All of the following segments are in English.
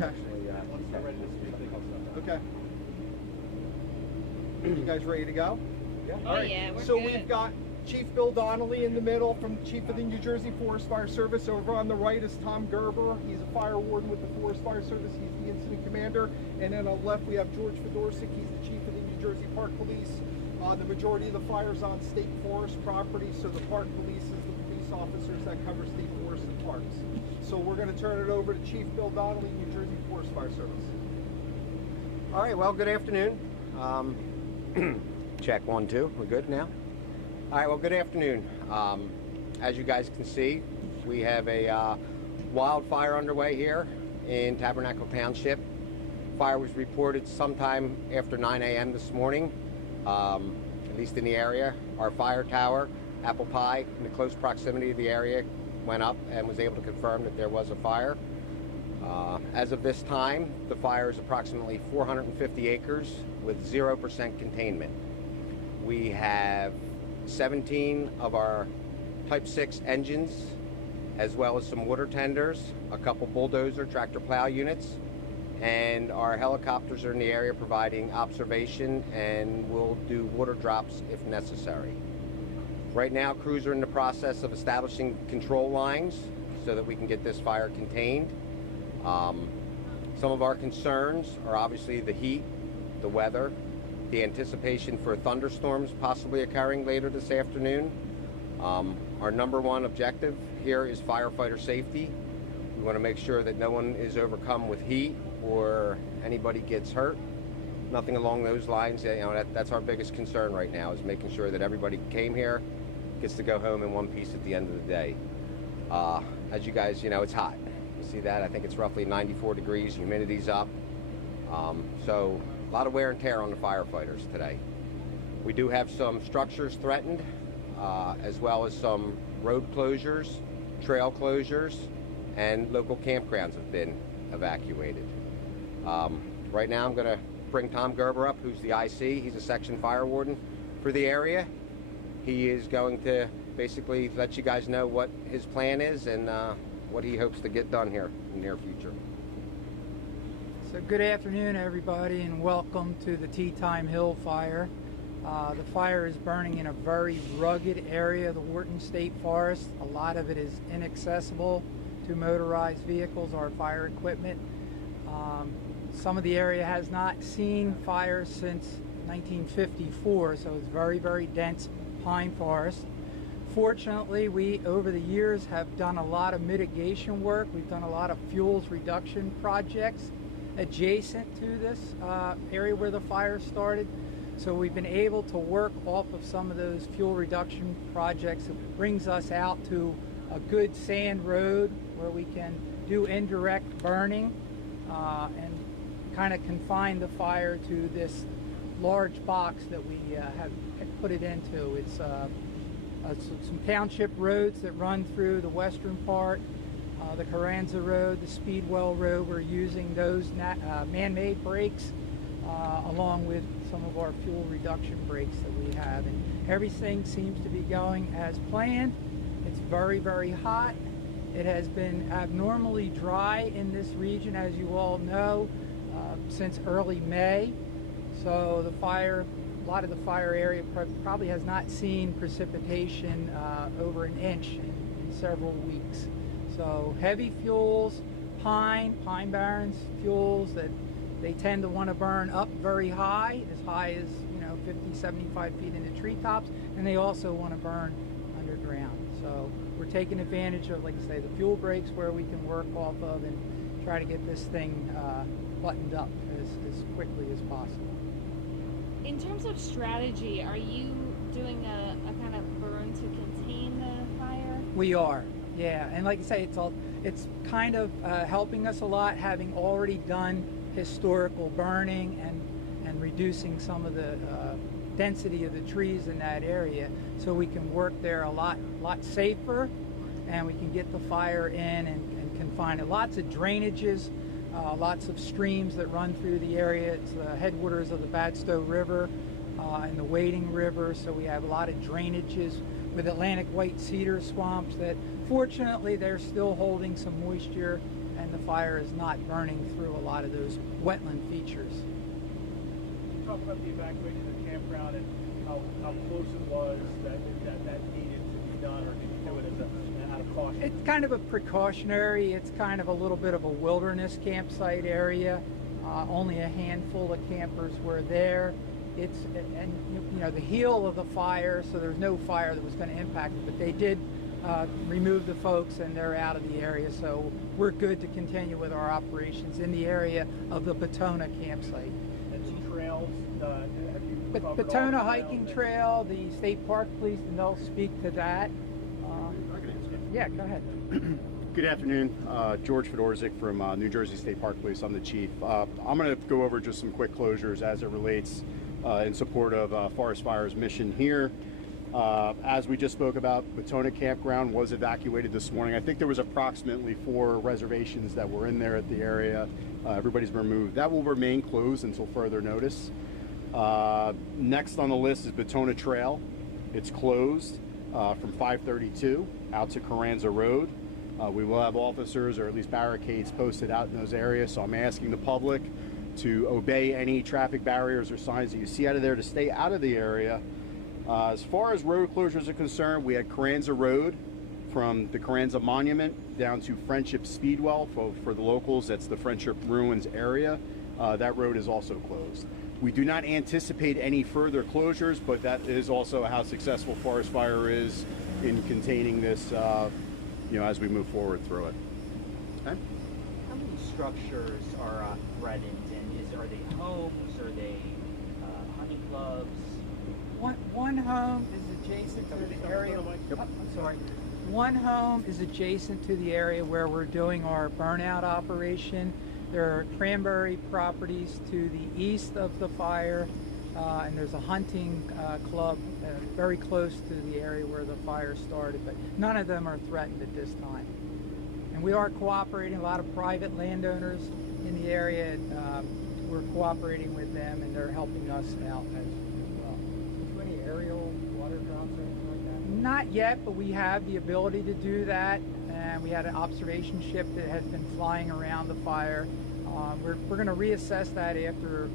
Okay. Actually, Okay. You guys ready to go? Yeah. All right. Yeah, we're so good. we've got Chief Bill Donnelly in the middle, from Chief of the New Jersey Forest Fire Service. Over on the right is Tom Gerber. He's a fire warden with the Forest Fire Service. He's the incident commander. And then on the left we have George Fedorczyk. He's the Chief of the New Jersey Park Police. The majority of the fire's on state forest property, so the Park Police is the police officers that cover state forests and parks. So we're going to turn it over to Chief Bill Donnelly, New Jersey Forest Fire Service. All right. Well, good afternoon. Check 1, 2. We're good now. All right. Well, good afternoon. As you guys can see, we have a wildfire underway here in Tabernacle Township. Fire was reported sometime after 9 a.m. this morning. At least in the area. Our fire tower, Apple Pie, in the close proximity of the area, went up and was able to confirm that there was a fire. As of this time, the fire is approximately 450 acres with 0% containment. We have 17 of our Type 6 engines, as well as some water tenders, a couple bulldozer tractor plow units, and our helicopters are in the area providing observation and will do water drops if necessary. Right now, crews are in the process of establishing control lines so that we can get this fire contained. Some of our concerns are obviously the heat, the weather, the anticipation for thunderstorms possibly occurring later this afternoon. Our number one objective here is firefighter safety. We want to make sure that no one is overcome with heat or anybody gets hurt. Nothing along those lines. You know, that's our biggest concern right now, is making sure that everybody came here gets to go home in one piece at the end of the day. As you guys, you know, it's hot. You see that? I think it's roughly 94 degrees. Humidity's up. So a lot of wear and tear on the firefighters today. We do have some structures threatened, as well as some road closures, trail closures, and local campgrounds have been evacuated. Right now I'm going to bring Tom Gerber up, who's the IC. He's a section fire warden for the area. He is going to basically let you guys know what his plan is and what he hopes to get done here in the near future. So good afternoon, everybody, and welcome to the Tea Time Hill Fire. The fire is burning in a very rugged area of the Wharton State Forest. A lot of it is inaccessible to motorized vehicles or fire equipment. Some of the area has not seen fire since 1954, so it's very, very dense pine forest. Fortunately, we over the years have done a lot of mitigation work. We've done a lot of fuels reduction projects adjacent to this area where the fire started. So we've been able to work off of some of those fuel reduction projects. It brings us out to a good sand road where we can do indirect burning and kind of confine the fire to this large box that we have put it into. It's some township roads that run through the western part, the Carranza Road, the Speedwell Road. We're using those man-made brakes along with some of our fuel reduction brakes that we have, and everything seems to be going as planned. It's very, very hot. It has been abnormally dry in this region, as you all know, since early May. So the fire, a lot of the fire area probably has not seen precipitation over an inch in several weeks. So heavy fuels, pine barrens, fuels that they tend to want to burn up very high as, 50, 75 feet into treetops, and they also want to burn underground. So we're taking advantage of, like I say, the fuel breaks where we can work off of and try to get this thing buttoned up as quickly as possible. In terms of strategy, are you doing a kind of burn to contain the fire? We are, yeah. And like I say, it's kind of helping us a lot, having already done historical burning and reducing some of the density of the trees in that area, so we can work there a lot safer, and we can get the fire in and confine it. Lots of drainages, lots of streams that run through the area. It's the headwaters of the Batona River and the Wading River, so we have a lot of drainages with Atlantic white cedar swamps that fortunately they're still holding some moisture and the fire is not burning through a lot of those wetland features. Can you talk about the evacuation of the campground and how close it was that needed to be done, or did you do it as out of caution? It's kind of a precautionary, it's kind of a little bit of a wilderness campsite area. Only a handful of campers were there. And you know, the heel of the fire, so there's no fire that was going to impact it, but they did remove the folks and they're out of the area, so we're good to continue with our operations in the area of the Batona campsite. And some trails, have you covered all Batona the hiking trails? trail, the state park police, and they'll speak to that. Yeah, go ahead. Good afternoon, George Fedorzik from New Jersey State Park Police. I'm the chief. I'm going to go over just some quick closures as it relates in support of Forest Fire's mission here. As we just spoke about, Batona Campground was evacuated this morning. I think there was approximately 4 reservations that were in there at the area. Everybody's been removed. That will remain closed until further notice. Next on the list is Batona Trail. It's closed from 5:32 out to Carranza Road. We will have officers or at least barricades posted out in those areas, so I'm asking the public to obey any traffic barriers or signs that you see out of there to stay out of the area. As far as road closures are concerned, we had Carranza Road from the Carranza Monument down to Friendship Speedwell. For the locals, that's the Friendship Ruins area. That road is also closed. We do not anticipate any further closures, but that is also how successful Forest Fire is in containing this as we move forward through it. Okay? How many structures are threatened, and are they homes, are they hunting clubs? One home is adjacent to the area. Yep. I'm sorry. One home is adjacent to the area where we're doing our burnout operation. There are cranberry properties to the east of the fire, and there's a hunting club very close to the area where the fire started, but none of them are threatened at this time. And we are cooperating, a lot of private landowners in the area. We're cooperating with them, and they're helping us out as well. Do any aerial water drops or anything like that? Not yet, but we have the ability to do that, and we had an observation ship that has been flying around the fire. We're going to reassess that after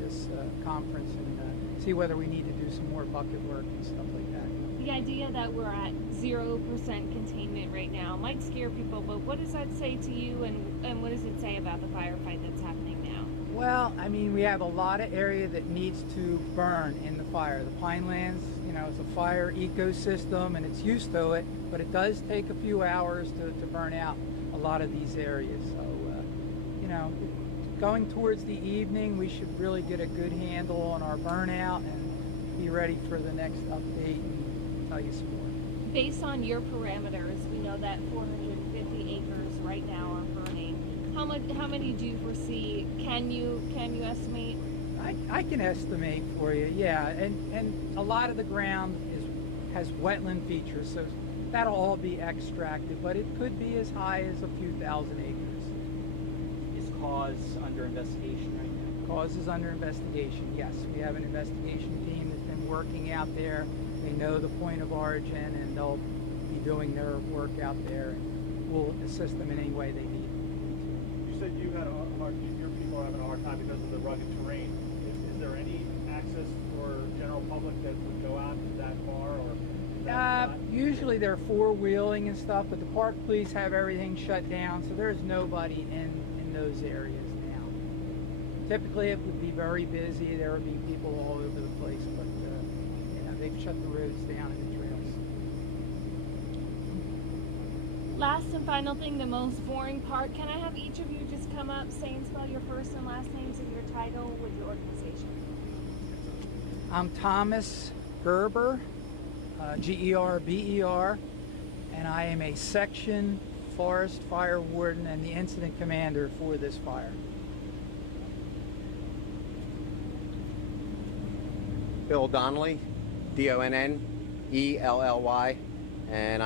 this conference and see whether we need to do some more bucket work and stuff like that. The idea that we're at 0% containment right now might scare people, but what does that say to you, and what does it say about the firefight that's happening now? Well, I mean, we have a lot of area that needs to burn in the fire. The Pinelands, it's a fire ecosystem and it's used to it, but it does take a few hours to burn out a lot of these areas. So, going towards the evening, we should really get a good handle on our burnout and be ready for the next update and tell you some more. Based on your parameters, we know that 450 acres right now are burning. How many do you foresee? Can you estimate? I can estimate for you, yeah. And a lot of the ground has wetland features, so that'll all be extracted, but it could be as high as a few thousand acres. Is cause under investigation right now? Cause is under investigation, yes. We have an investigation team that's been working out there. They know the point of origin, and they'll be doing their work out there, and we'll assist them in any way they need. You said your people are having a hard time because of the rugged terrain. Is there any access for general public that would go out that far, or? Usually they're four-wheeling and stuff, but the park police have everything shut down, so there's nobody in those areas now. Typically it would be very busy, there would be people all over the place, but they've shut the roads down and the trails. Last and final thing, the most boring part. Can I have each of you just come up, say and spell your first and last names and your title with your organization? I'm Thomas Gerber, Gerber, and I am a section forest fire warden and the incident commander for this fire. Bill Donnelly, Donnelly, and